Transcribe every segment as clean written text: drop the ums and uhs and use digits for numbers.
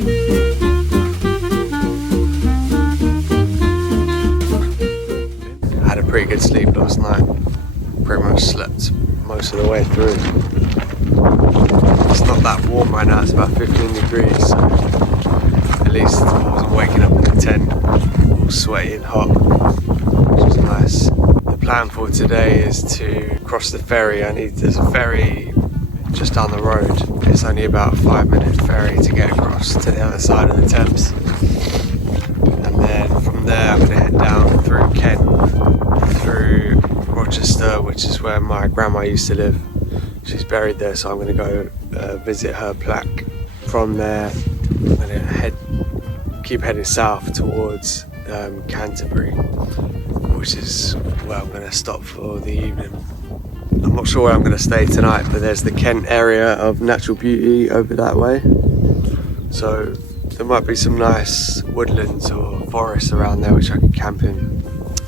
I had a pretty good sleep last night. Pretty much slept most of the way through. It's not that warm right now, it's about 15 degrees, so at least I wasn't waking up in the tent all sweaty and hot, which was nice. The plan for today is to cross the ferry. There's a ferry just down the road. It's only about a 5-minute ferry to get across to the other side of the Thames. And then from there I'm going to head down through Kent, through Rochester, which is where my grandma used to live. She's buried there, so I'm going to go visit her plaque. From there I'm going to keep heading south towards Canterbury, which is where I'm going to stop for the evening. I'm not sure where I'm going to stay tonight, but there's the Kent area of natural beauty over that way, so there might be some nice woodlands or forests around there which I can camp in.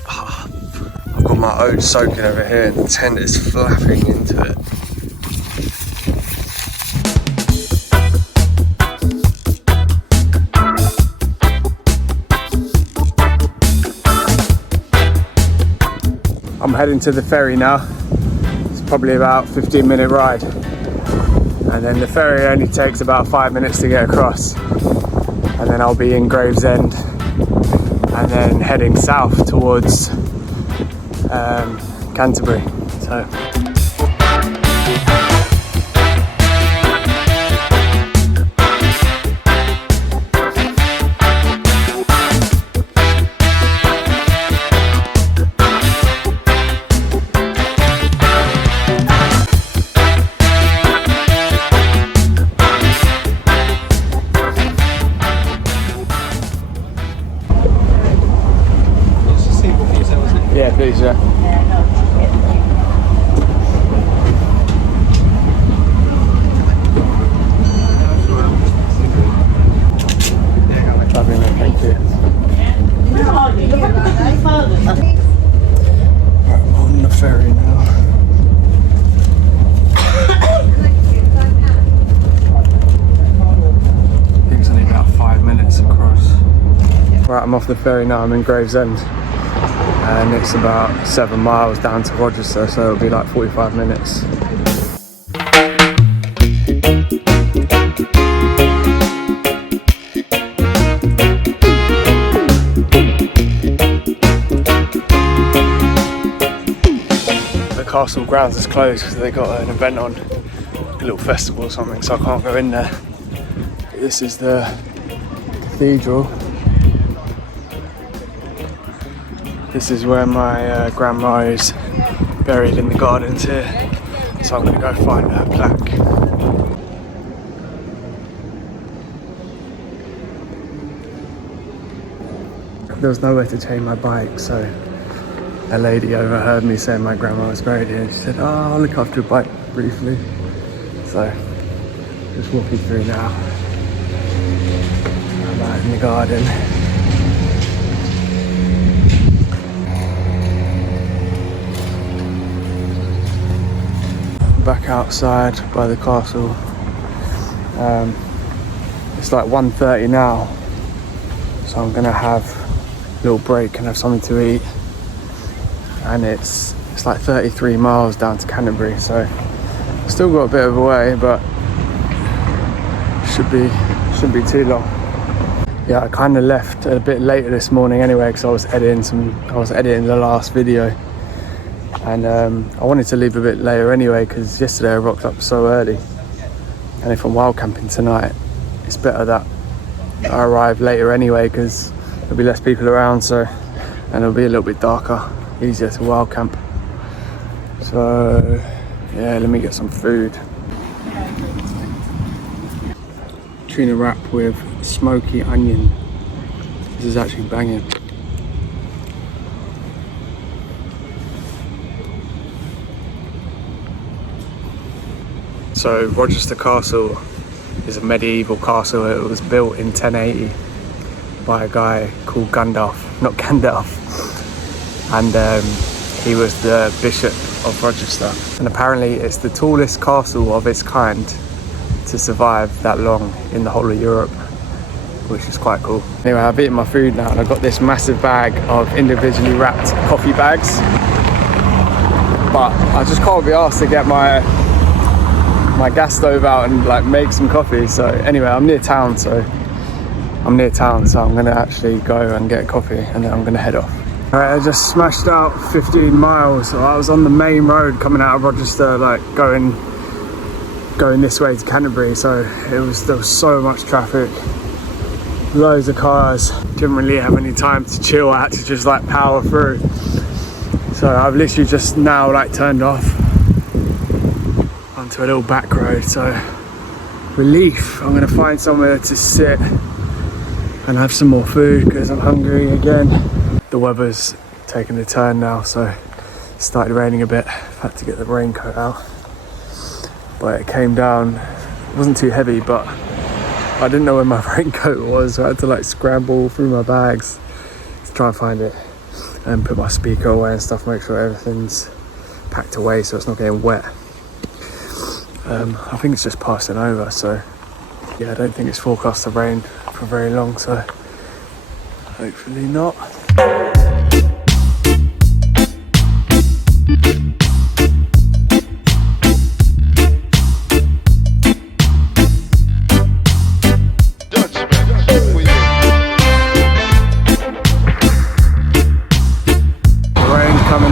I've got my oats soaking over here and the tent is flapping into it. I'm heading to the ferry now. It's probably about a 15-minute ride. And then the ferry only takes about 5 minutes to get across. And then I'll be in Gravesend and then heading south towards Canterbury. So. Yeah, please, yeah. Lovely, mate, thank you. Right, I'm on the ferry now. I think it's only about 5 minutes across. Right, I'm off the ferry now, I'm in Gravesend. And it's about 7 miles down to Rochester, so it'll be like 45 minutes. The castle grounds is closed because they got an event on, a little festival or something, so I can't go in there. This is the cathedral. This is where my grandma is buried in the gardens here, so I'm going to go find her plaque. There was nowhere to chain my bike, so a lady overheard me saying my grandma was buried here. She said, "Oh, I'll look after your bike briefly." So, just walking through now. I'm out in the garden. Back outside by the castle. It's like 1:30 now, so I'm gonna have a little break and have something to eat. And it's like 33 miles down to Canterbury, so still got a bit of a way, but shouldn't be too long. Yeah, I kind of left a bit later this morning anyway because I was editing the last video. And I wanted to leave a bit later anyway because yesterday I rocked up so early, and if I'm wild camping tonight it's better that I arrive later anyway because there'll be less people around, so, and it'll be a little bit darker, easier to wild camp. So yeah, let me get some food. Tuna wrap with smoky onion. This is actually banging. So Rochester Castle is a medieval castle. It was built in 1080 by a guy called Gandalf, not Gandalf, and he was the Bishop of Rochester. And apparently it's the tallest castle of its kind to survive that long in the whole of Europe. which is quite cool. Anyway, I've eaten my food now and I've got this massive bag of individually wrapped coffee bags. But I just can't be asked to get my gas stove out and like make some coffee. So anyway, I'm near town, so I'm gonna actually go and get coffee and then I'm gonna head off. Alright, I just smashed out 15 miles. So I was on the main road coming out of Rochester, like going this way to Canterbury. So there was so much traffic, loads of cars. Didn't really have any time to chill. I had to just like power through. So I've literally just now like turned off onto a little back road. So relief. I'm gonna find somewhere to sit and have some more food because I'm hungry again. The weather's taking a turn now, so it started raining a bit. I've had to get the raincoat out, but it came down. It wasn't too heavy, but I didn't know where my raincoat was, so I had to like scramble through my bags to try and find it and put my speaker away and stuff, make sure everything's packed away so it's not getting wet. I think it's just passing over, so yeah, I don't think it's forecast to rain for very long, so hopefully not.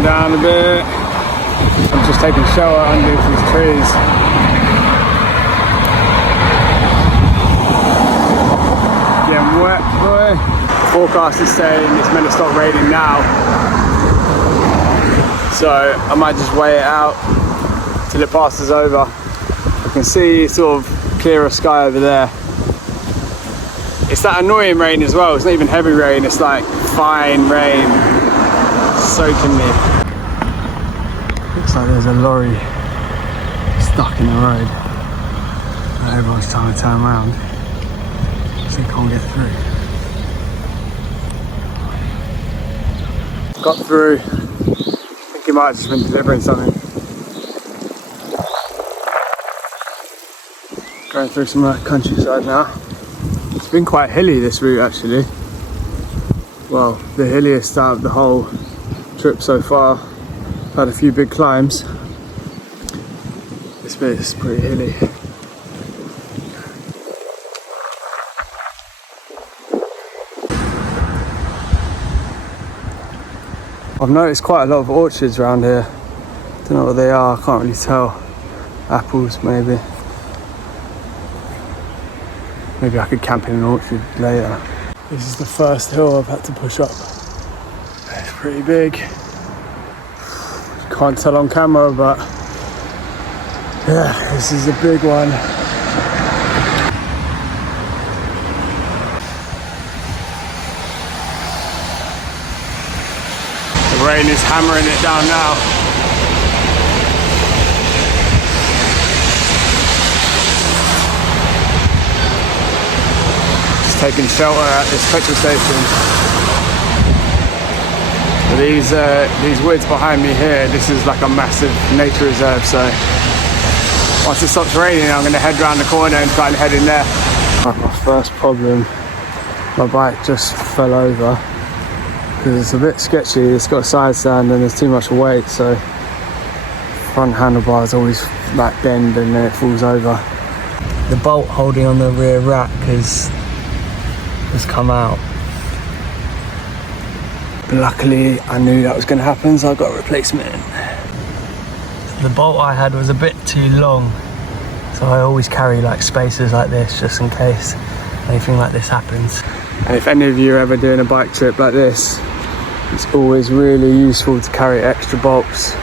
Down a bit. I'm just taking shelter under these trees. Getting wet, boy. The forecast is saying it's meant to stop raining now, so I might just wait it out till it passes over. I can see sort of clearer sky over there. It's that annoying rain as well. It's not even heavy rain, it's like fine rain soaking me. Looks like there's a lorry stuck in the road that everyone's trying to turn around so they can't get through. Got through. I think he might have just been delivering something. Going through some countryside now. It's been quite hilly, this route actually. Well, the hilliest out of the whole trip so far. Had a few big climbs. This bit is pretty hilly. I've noticed quite a lot of orchards around here. Don't know what they are, I can't really tell. Apples maybe. Maybe I could camp in an orchard later. This is the first hill I've had to push up. It's pretty big. Can't tell on camera, but yeah, this is a big one. The rain is hammering it down now. Just taking shelter at this petrol station. These woods behind me here, this is like a massive nature reserve, so once it stops raining I'm going to head round the corner and try and head in there. My first problem, my bike just fell over because it's a bit sketchy. It's got a side stand and there's too much weight, so front handlebars always like bend and then it falls over. The bolt holding on the rear rack has come out. But luckily I knew that was going to happen, so I got a replacement. The bolt I had was a bit too long, so I always carry like spacers like this just in case anything like this happens. And if any of you are ever doing a bike trip like this, it's always really useful to carry extra bolts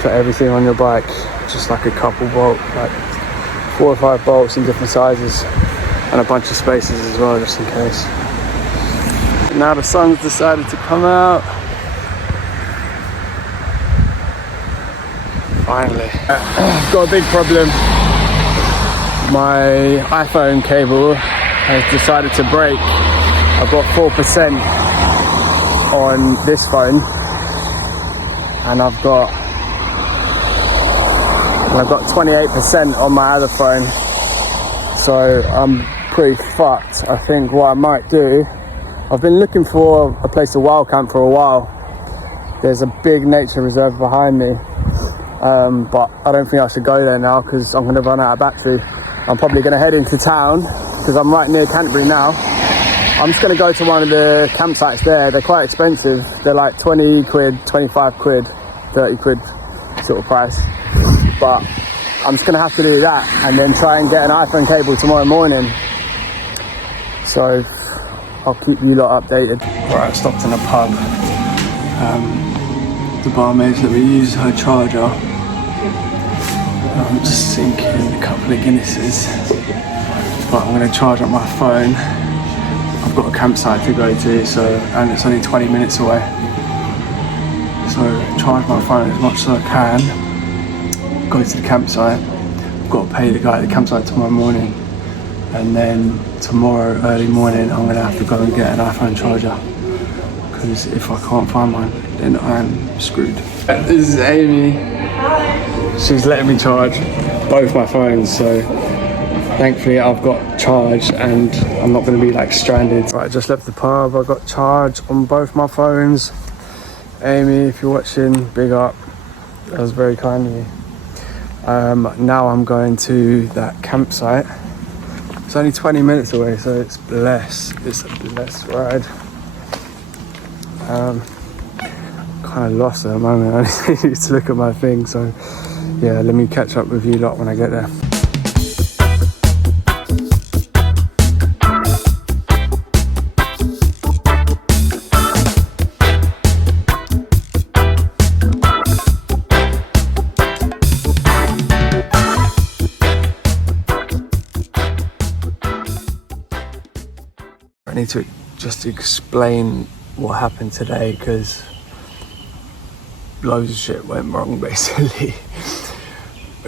for everything on your bike. Just like a couple bolt, like 4 or 5 bolts in different sizes, and a bunch of spacers as well, just in case. Now the sun's decided to come out. Finally. I've got a big problem. My iPhone cable has decided to break. I've got 4% on this phone, and I've got 28% on my other phone. So I'm pretty fucked. I think what I might do, I've been looking for a place to wild camp for a while. There's a big nature reserve behind me, but I don't think I should go there now because I'm going to run out of battery. I'm probably going to head into town because I'm right near Canterbury now. I'm just going to go to one of the campsites there. They're quite expensive. They're like 20 quid, 25 quid, 30 quid sort of price. But I'm just going to have to do that and then try and get an iPhone cable tomorrow morning. So I'll keep you lot updated. Right, I stopped in a pub. The barmaid let me use her charger. I'm just sinking a couple of Guinnesses. But I'm going to charge up my phone. I've got a campsite to go to, and it's only 20 minutes away. So charge my phone as much as I can. Go to the campsite. I've got to pay the guy at the campsite tomorrow morning. And then tomorrow early morning I'm going to have to go and get an iPhone charger. Because if I can't find one, then I'm screwed. This is Amy. Hi. She's letting me charge both my phones, so thankfully I've got charge and I'm not going to be like stranded. Right, I just left the pub. I got charge on both my phones. Amy, if you're watching, big up. That was very kind of you. Now I'm going to that campsite. It's only 20 minutes away, so it's blessed. It's a blessed ride. Kind of lost at the moment. I just need to look at my thing, so yeah, let me catch up with you lot when I get there. I need to just explain what happened today because loads of shit went wrong basically.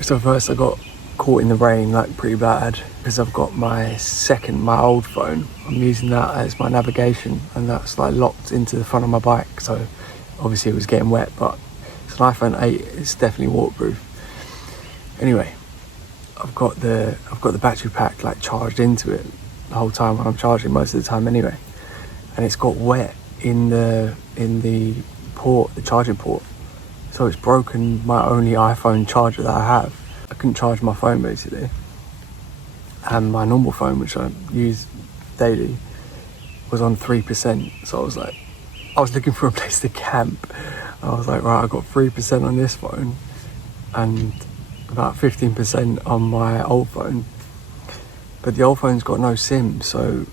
So first I got caught in the rain like pretty bad because I've got my old phone. I'm using that as my navigation and that's like locked into the front of my bike, so obviously it was getting wet, but it's an iPhone 8, it's definitely waterproof. Anyway, I've got the battery pack like charged into it the whole time when I'm charging, most of the time anyway, and it's got wet in the port, the charging port, so it's broken my only iPhone charger that I have. I couldn't charge my phone basically, and my normal phone, which I use daily, was on 3%. So I was looking for a place to camp. I was like, right, I got 3% on this phone and about 15% on my old phone. But the old phone's got no SIM, so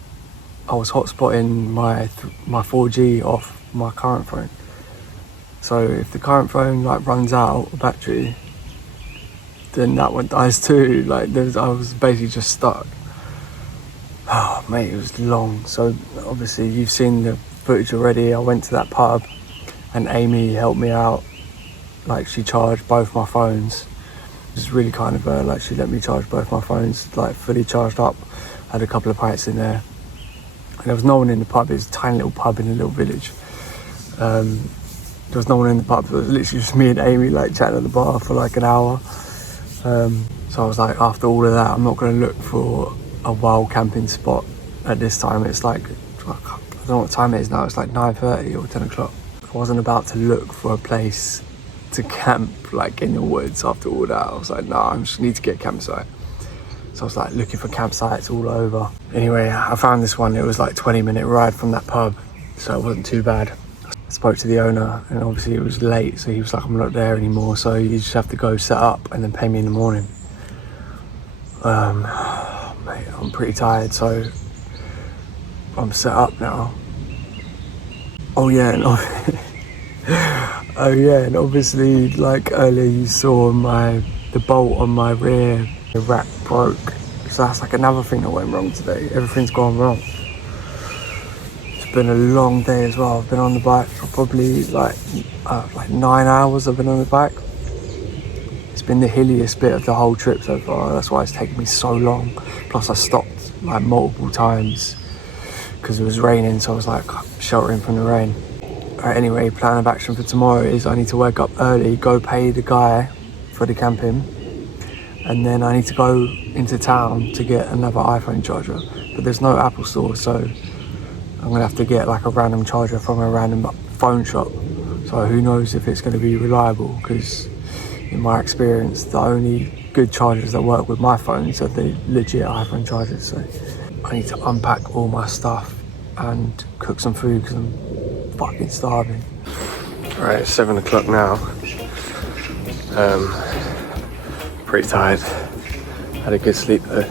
I was hotspotting my 4G off my current phone. So if the current phone like runs out of battery, then that one dies too. Like I was basically just stuck. Oh mate, it was long. So obviously you've seen the footage already. I went to that pub and Amy helped me out. Like she charged both my phones. It's really kind of her, like she let me charge both my phones, like fully charged up. I had a couple of pints in there. And there was no one in the pub. It was a tiny little pub in a little village. There was no one in the pub. It was literally just me and Amy like chatting at the bar for like an hour. So I was like, after all of that, I'm not going to look for a wild camping spot at this time. It's like, I don't know what time it is now. It's like 9:30 or 10 o'clock. I wasn't about to look for a place to camp like in the woods after all that. I was like, nah, I just need to get a campsite. So I was like looking for campsites all over. Anyway, I found this one. It was like 20-minute ride from that pub, so it wasn't too bad. I spoke to the owner and obviously it was late, so he was like, I'm not there anymore, so you just have to go set up and then pay me in the morning. Mate, I'm pretty tired, so I'm set up now. Oh yeah, and obviously like earlier you saw the bolt on my rear, the rack broke. So that's like another thing that went wrong today. Everything's gone wrong. It's been a long day as well. I've been on the bike for probably like 9 hours I've been on the bike. It's been the hilliest bit of the whole trip so far. That's why it's taken me so long. Plus I stopped like multiple times because it was raining, so I was like sheltering from the rain. Alright, anyway, plan of action for tomorrow is I need to wake up early, go pay the guy for the camping, and then I need to go into town to get another iPhone charger. But but there's no Apple store, so I'm gonna have to get like a random charger from a random phone shop. So who knows if it's going to be reliable, because in my experience the only good chargers that work with my phones are the legit iPhone chargers. So I need to unpack all my stuff and cook some food because I'm fucking starving. Right, it's 7 o'clock now. Pretty tired. Had a good sleep though.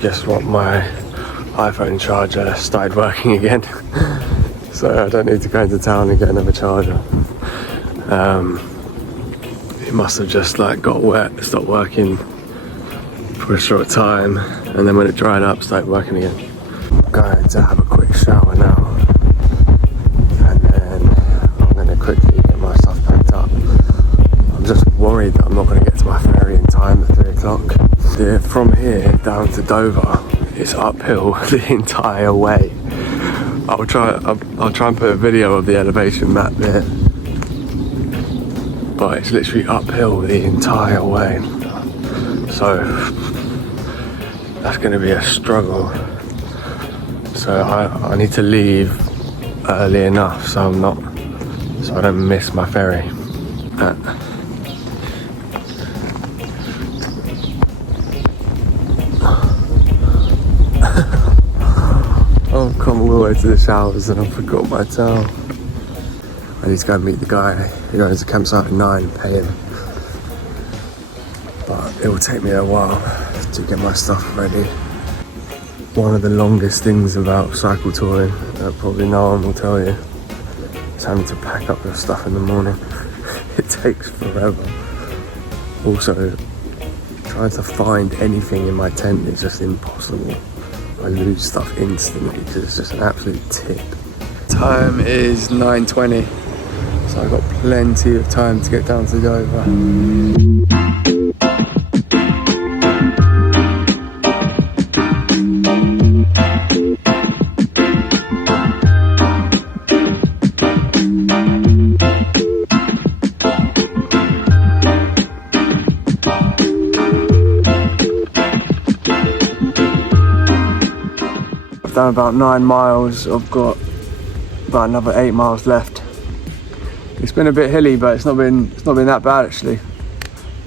Just what my iPhone charger started working again. So I don't need to go into town and get another charger. It must have just like got wet, stopped working for a short time, and then when it dried up, started working again. I'm going to have a quick shower now, and then I'm going to quickly get my stuff packed up. I'm just worried that I'm not going to get to my ferry in time at 3 o'clock. From here down to Dover, it's uphill the entire way. I'll try and put a video of the elevation map there, but it's literally uphill the entire way, so that's going to be a struggle. So I need to leave early enough so I don't miss my ferry. I've come all the way to the showers and I forgot my towel. I need to go and meet the guy who owns the campsite at 9 and pay him. But it will take me a while to get my stuff ready. One of the longest things about cycle touring that probably no one will tell you is having to pack up your stuff in the morning. It takes forever. Also, trying to find anything in my tent is just impossible. I lose stuff instantly because it's just an absolute tip. Time is 9:20, so I've got plenty of time to get down to Dover. Done about 9 miles. I've got about another 8 miles left. It's been a bit hilly, but it's not been that bad actually.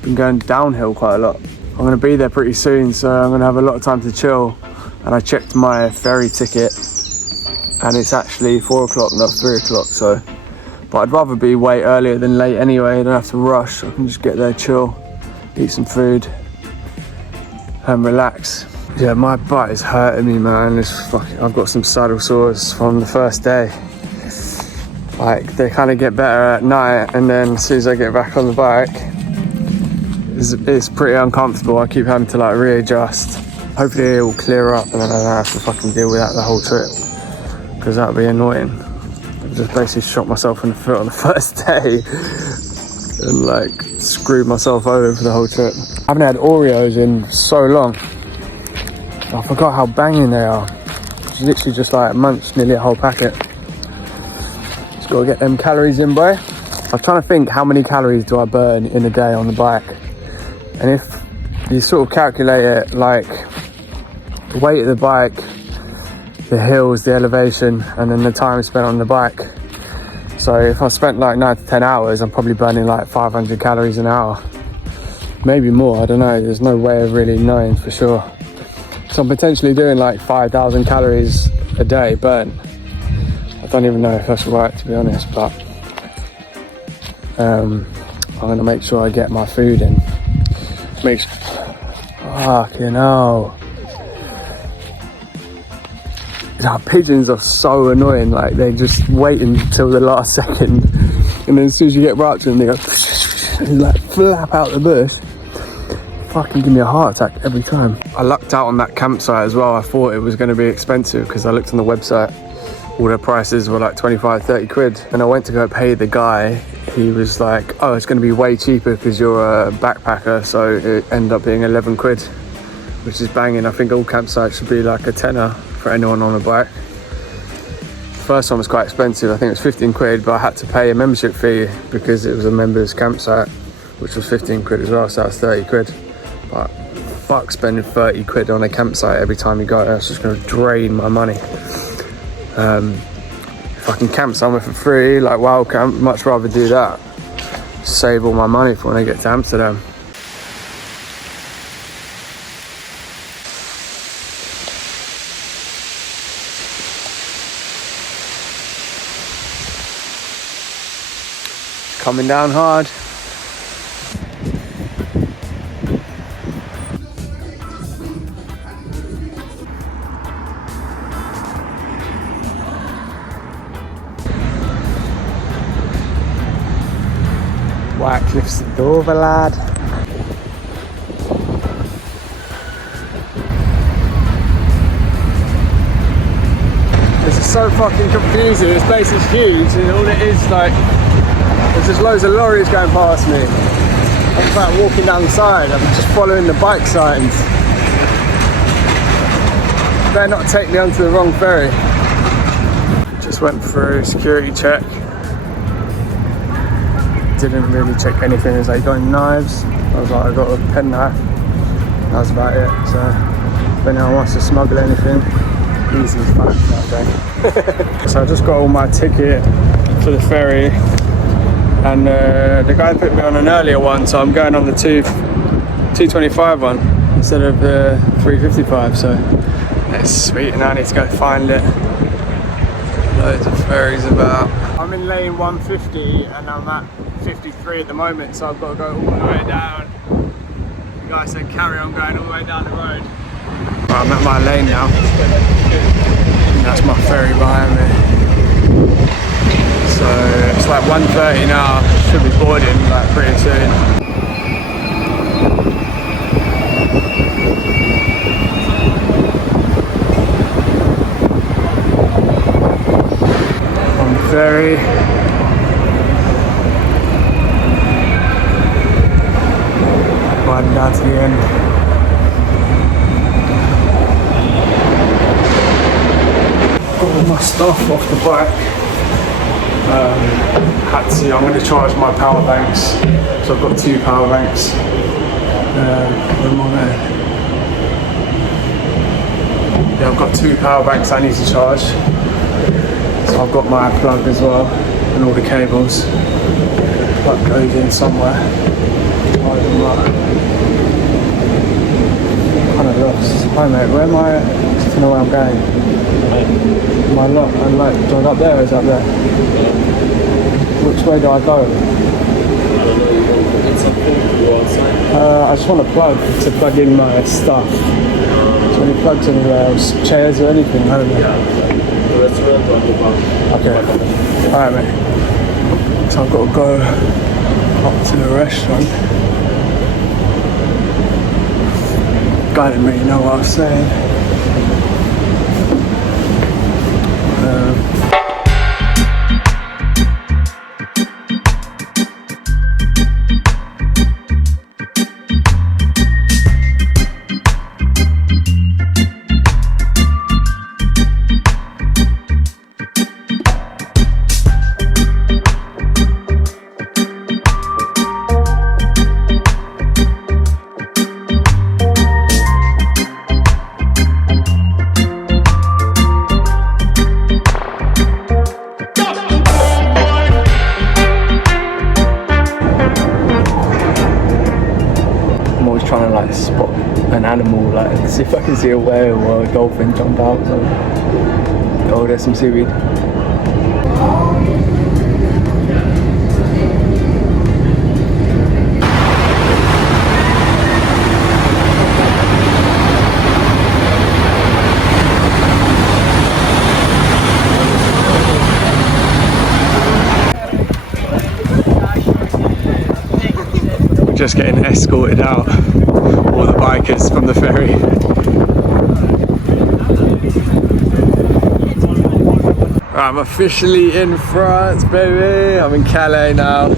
Been going downhill quite a lot. I'm going to be there pretty soon, so I'm going to have a lot of time to chill. And I checked my ferry ticket, and it's actually 4 o'clock, not 3 o'clock. So, but I'd rather be way earlier than late anyway. I don't have to rush. I can just get there, chill, eat some food, and relax. Yeah, my butt is hurting me, man. I've got some saddle sores from the first day. Like, they kind of get better at night, and then as soon as I get back on the bike, it's pretty uncomfortable. I keep having to like readjust. Hopefully it will clear up, and then I don't have to fucking deal with that the whole trip, because that would be annoying. I just basically shot myself in the foot on the first day and like screwed myself over for the whole trip. I haven't had Oreos in so long. I forgot how banging they are. It's literally just like munched nearly a whole packet. Just gotta get them calories in, boy. I'm trying to think, how many calories do I burn in a day on the bike? And if you sort of calculate it, like the weight of the bike, the hills, the elevation, and then the time spent on the bike. So if I spent like 9 to 10 hours, I'm probably burning like 500 calories an hour. Maybe more, I don't know. There's no way of really knowing for sure. So I'm potentially doing like 5,000 calories a day burn. I don't even know if that's right, to be honest, but I'm gonna make sure I get my food in. Fucking hell. Pigeons are so annoying, like they just wait until the last second, and then as soon as you get right to them, they go and like flap out the bush. Fucking give me a heart attack every time. I lucked out on that campsite as well. I thought it was going to be expensive because I looked on the website. All their prices were like 25, 30 quid. And I went to go pay the guy. He was like, oh, it's going to be way cheaper because you're a backpacker. So it ended up being 11 quid, which is banging. I think all campsites should be like a tenner for anyone on a bike. The first one was quite expensive. I think it was 15 quid, but I had to pay a membership fee because it was a members campsite, which was 15 quid as well. So that was 30 quid. But fuck spending 30 quid on a campsite every time you go there. It's just going to drain my money. If I can camp somewhere for free, like wild camp, much rather do that. Save all my money for when I get to Amsterdam. Coming down hard. White Cliffs of Dover, lad. This is so fucking confusing. This place is huge, and all it is, like, there's just loads of lorries going past me. I'm just like walking down the side. I'm just following the bike signs. Better not take me onto the wrong ferry. Just went through security check. Didn't really check anything. It was like, got any knives? I was like, I got a pen knife. That was about it. So if anyone wants to smuggle anything, easy as fuck that day. So I just got all my ticket for the ferry, and the guy put me on an earlier one, so I'm going on the 225 one instead of the 355. So that's sweet, and I need to go find it. Loads of ferries about. I'm in lane 150 and I'm at 53 at the moment, so I've got to go all the way down. The guy said carry on going all the way down the road. Well, I'm at my lane now. And that's my ferry behind me. So it's like 1:30 now. Should be boarding like pretty soon. Ferry. Riding down to the end. Got all my stuff off the bike. I'm going to charge my power banks. So I've got 2 power banks. Where am I there? Yeah, I've got 2 power banks I need to charge. So I've got my plug as well, and all the cables. The plug goes in somewhere. Kind of lost. Hi mate, where am I? I don't know where I'm going. My lock, I'm like, do I go up there or is it up there? Which way do I go? I just want a plug to plug in my stuff. So any plugs anywhere else, chairs or anything, I don't know. Okay, alright mate. So I've got to go up to the restaurant. Guy didn't really know what I was saying. Trying to like spot an animal, like see if I can see a whale or a dolphin jump out. So, oh, there's some seaweed. We're just getting escorted out. All the bikers from the ferry. Right, I'm officially in France, baby. I'm in Calais now.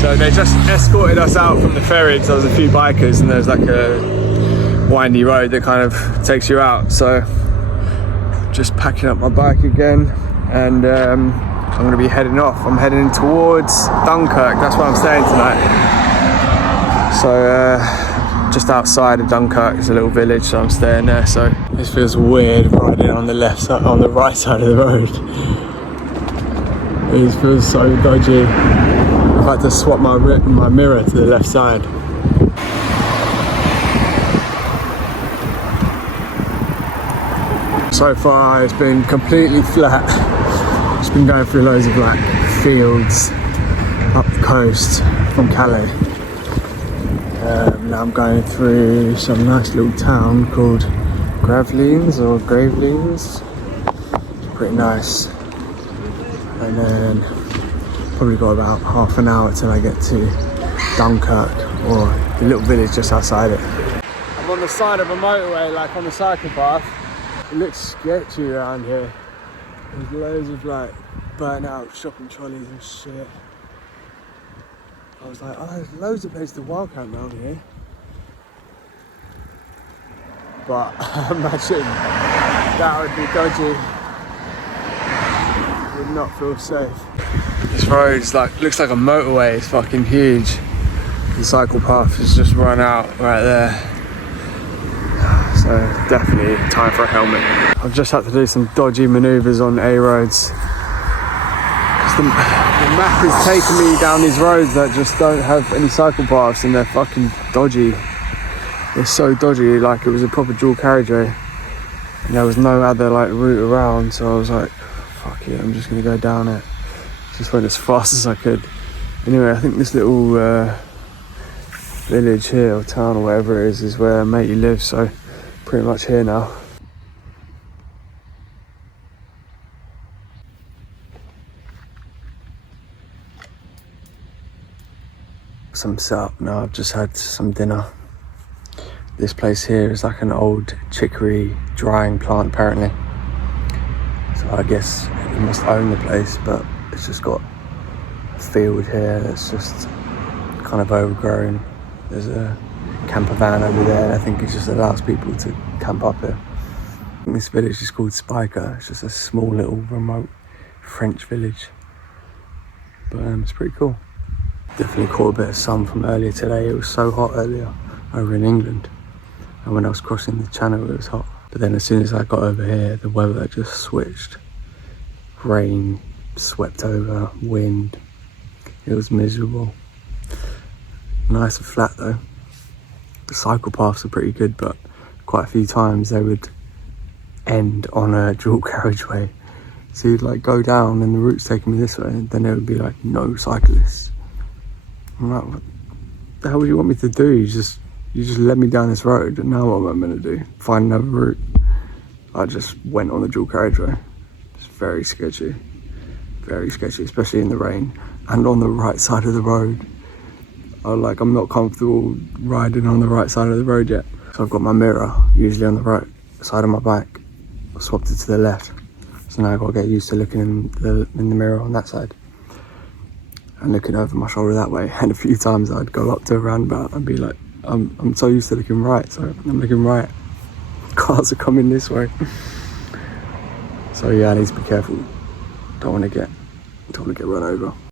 So they just escorted us out from the ferry. So there's a few bikers and there's like a windy road that kind of takes you out. So just packing up my bike again, and I'm going to be heading off. I'm heading towards Dunkirk. That's where I'm staying tonight. So just outside of Dunkirk. It's a little village, so I'm staying there. So this feels weird riding on the left side, on the right side of the road. It feels so dodgy. I've had to swap my mirror to the left side. So far it's been completely flat. Just been going through loads of like fields up the coast from Calais. Now I'm going through some nice little town called Gravesend or Gravesend. It's pretty nice. And then probably got about half an hour till I get to Dunkirk, or the little village just outside it. I'm on the side of a motorway, like on the cycle path. It looks sketchy around here. There's loads of like burnt out shopping trolleys and shit. I was like, oh, there's loads of places to wild camp around here. But I imagine that would be dodgy. Would not feel safe. This road's like, looks like a motorway. It's fucking huge. The cycle path has just run out right there. So definitely time for a helmet. I've just had to do some dodgy manoeuvres on A roads. The map is taking me down these roads that just don't have any cycle paths, and they're fucking dodgy. They're so dodgy, like it was a proper dual carriageway. And there was no other like route around, so I was like, fuck it, I'm just gonna go down it. Just went as fast as I could. Anyway, I think this little village here, or town, or wherever it is where matey lives, so pretty much here now. Some setup now. I've just had some dinner. This place here is like an old chicory drying plant apparently, so I guess he must own the place, but it's just got a field here that's just kind of overgrown. There's a camper van over there, and I think it just allows people to camp up here. I think this village is called Spiker. It's just a small little remote French village, but it's pretty cool. Definitely caught a bit of sun from earlier today. It was so hot earlier over in England, and when I was crossing the channel it was hot. But then as soon as I got over here, the weather just switched. Rain swept over, wind. It was miserable. Nice and flat though. The cycle paths are pretty good, but quite a few times they would end on a dual carriageway. So you'd like go down and the route's taking me this way, and then there would be like no cyclists. I'm like, what the hell would you want me to do? You just led me down this road, and now what am I meant to do? Find another route? I just went on the dual carriageway. It's very sketchy, especially in the rain and on the right side of the road. I'm not comfortable riding on the right side of the road yet. So I've got my mirror usually on the right side of my bike. I swapped it to the left. So now I've got to get used to looking in the mirror on that side and looking over my shoulder that way. And a few times I'd go up to a roundabout and be like, I'm so used to looking right, so I'm looking right. Cars are coming this way. So yeah, I need to be careful. Don't want to get run over.